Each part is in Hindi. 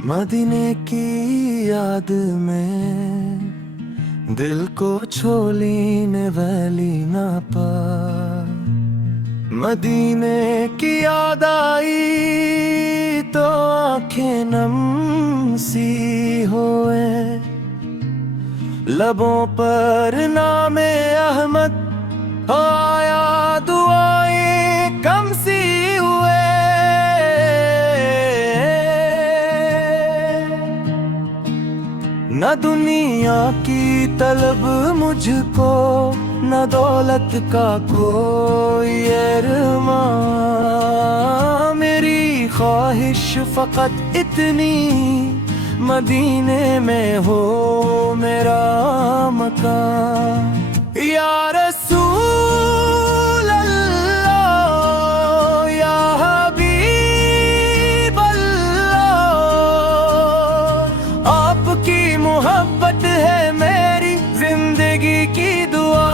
मदीने की याद में दिल को छोली ने वैली ना पा। मदीने की याद आई तो आंखें नम सी होए, लबों पर नामे अहमद आया, दुआएं कम सी हुए। न दुनिया की तलब मुझको, न दौलत का कोई अरमां, मेरी ख्वाहिश फकत इतनी, मदीने में हो मेरा मकान। या रसूल अल्लाह, या हबीब अल्लाह, आपकी मोहब्बत है मेरी जिंदगी की दुआ।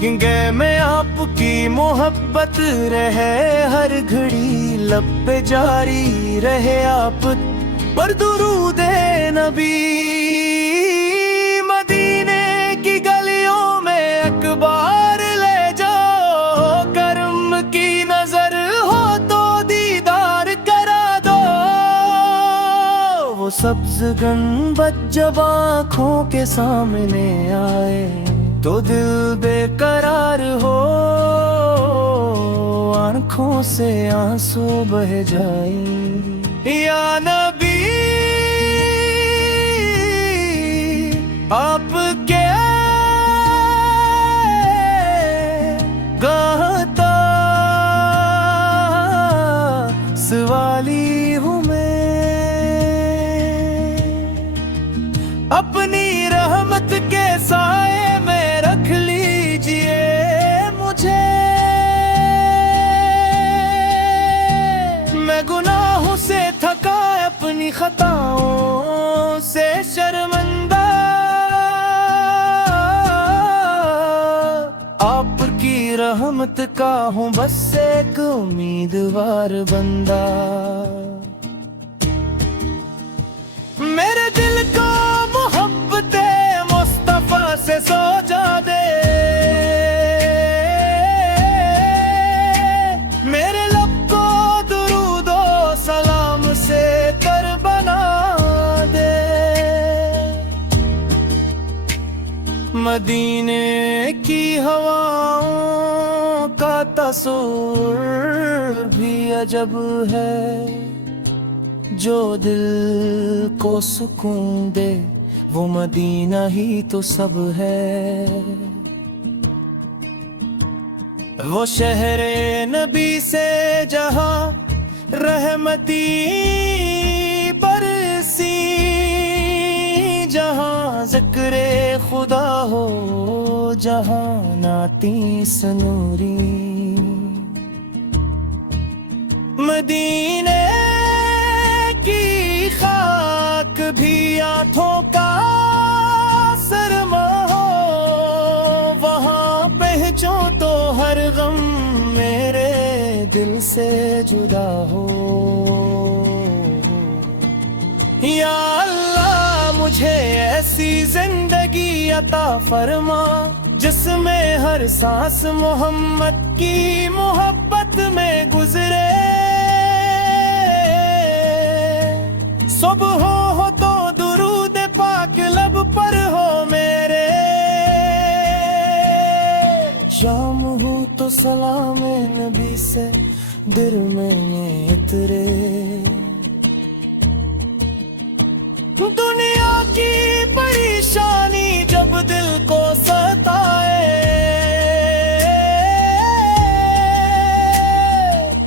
क्योंकि मैं आपकी मोहब्बत रहे हर घड़ी, लब पे जारी रहे आप पर दुरूदे नबी। मदीने की गलियों में अखबार ले जाओ, करम की नजर हो तो दीदार करा दो। वो सब्ज गुंबद जब आँखों के सामने आए तो दिल बेकरार हो, आँखों से आंसू बह जाए। या नबी आपके गाता सवाली हूँ मैं, अपनी रहमत के साए में रख लीजिए मुझे। मैं गुनाहों से थका, अपनी खताओं से शर्मिंदा, आपकी रहमत का हूँ बस एक उम्मीदवार बंदा। मेरे दिल को मोहब्बते मुस्तफा से सौजा दे, मेरे लब को दुरूदो सलाम से कर बना दे। मदीने की हवाओं का तसुर भी अजब है, जो दिल को सुकून दे वो मदीना ही तो सब है। वो शहरे नबी से जहां रहमती बरसी, जहां ज़िक्रे खुदा हो, जहां नाती सनूरी। मदीने की खाक भी आंखों का सरमा हो, वहां पहुंचो तो हर गम मेरे दिल से जुदा हो। या अल्लाह मुझे ऐसी जिंदगी अता फरमा, जिसमें हर सांस मोहम्मद की मोहब्बत में गुजरे। सुबह हो तो दुरूद पाक लब पर हो मेरे, शाम हो तो सलाम नबी से दिल में इतरे। दुनिया की परेशानी जब दिल को सताए,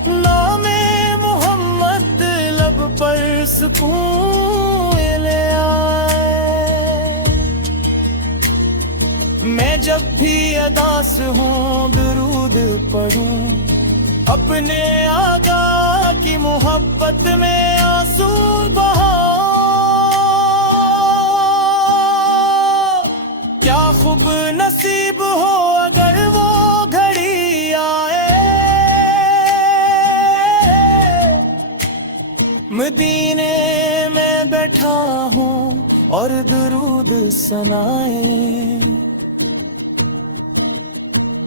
नामे मोहम्मद लब पर सुकून ले आए। मैं जब भी अदास हूँ दुरूद पढ़ूं, अपने आका की मोहब्बत में आंसू बहाऊं। क्या खूब नसीब हो अगर वो घड़ी आए, और दुरूद सुनाए।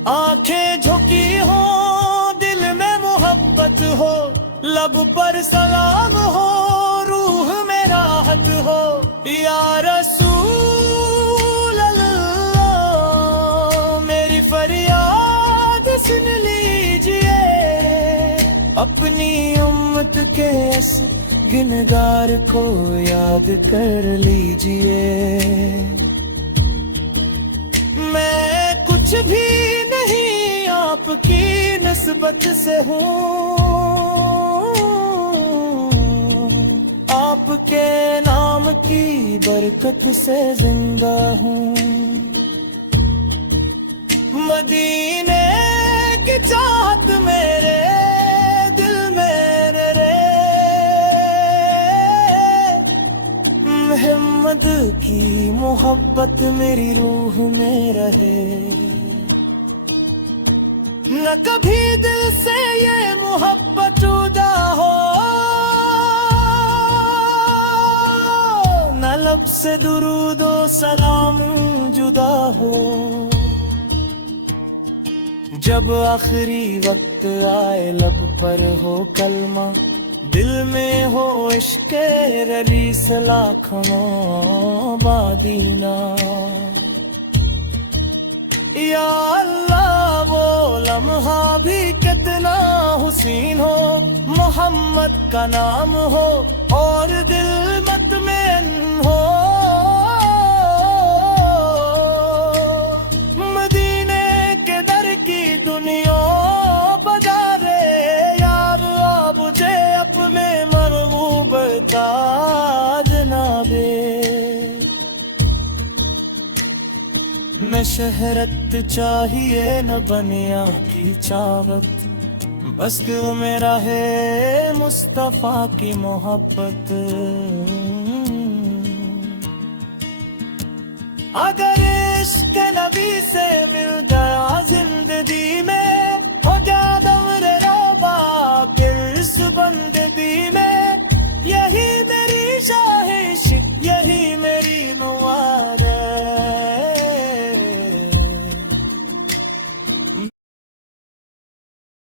आंखें झुकी हो, दिल में मोहब्बत हो, लब पर सलाम हो, रूह में राहत हो। या रसूल अल्लाह मेरी फरियाद सुन लीजिए, अपनी उम्मत के इस गुनहगार को याद कर लीजिए। मैं कुछ भी नहीं आपकी निस्बत से हूँ, आपके नाम की बरकत से जिंदा हूँ। मदीने की चाहत मेरे दिल में रे, मोहम्मद की मोहब्बत मेरी रूह में रहे। न कभी दिल से ये मोहब्बत जुदा हो, न लब से दुरूद ओ सलाम जुदा हो। जब आखिरी वक्त आए लब पर हो कलमा, दिल में हो इश्क रईस लाखों बादीना। या अल्लाह वो लम्हा भी कितना हुसीन हो, मोहम्मद का नाम हो और दिल मतमैन हो। मदीने के दर की दुनिया बजारे, यार आबुझे अपने मरगूब ताज नाबे। मैं शहरत चाहिए न बनिया की चावत, बस दिल में रहे मुस्तफा की मोहब्बत। अगर इश्क नबी से मिल गया जिंदगी में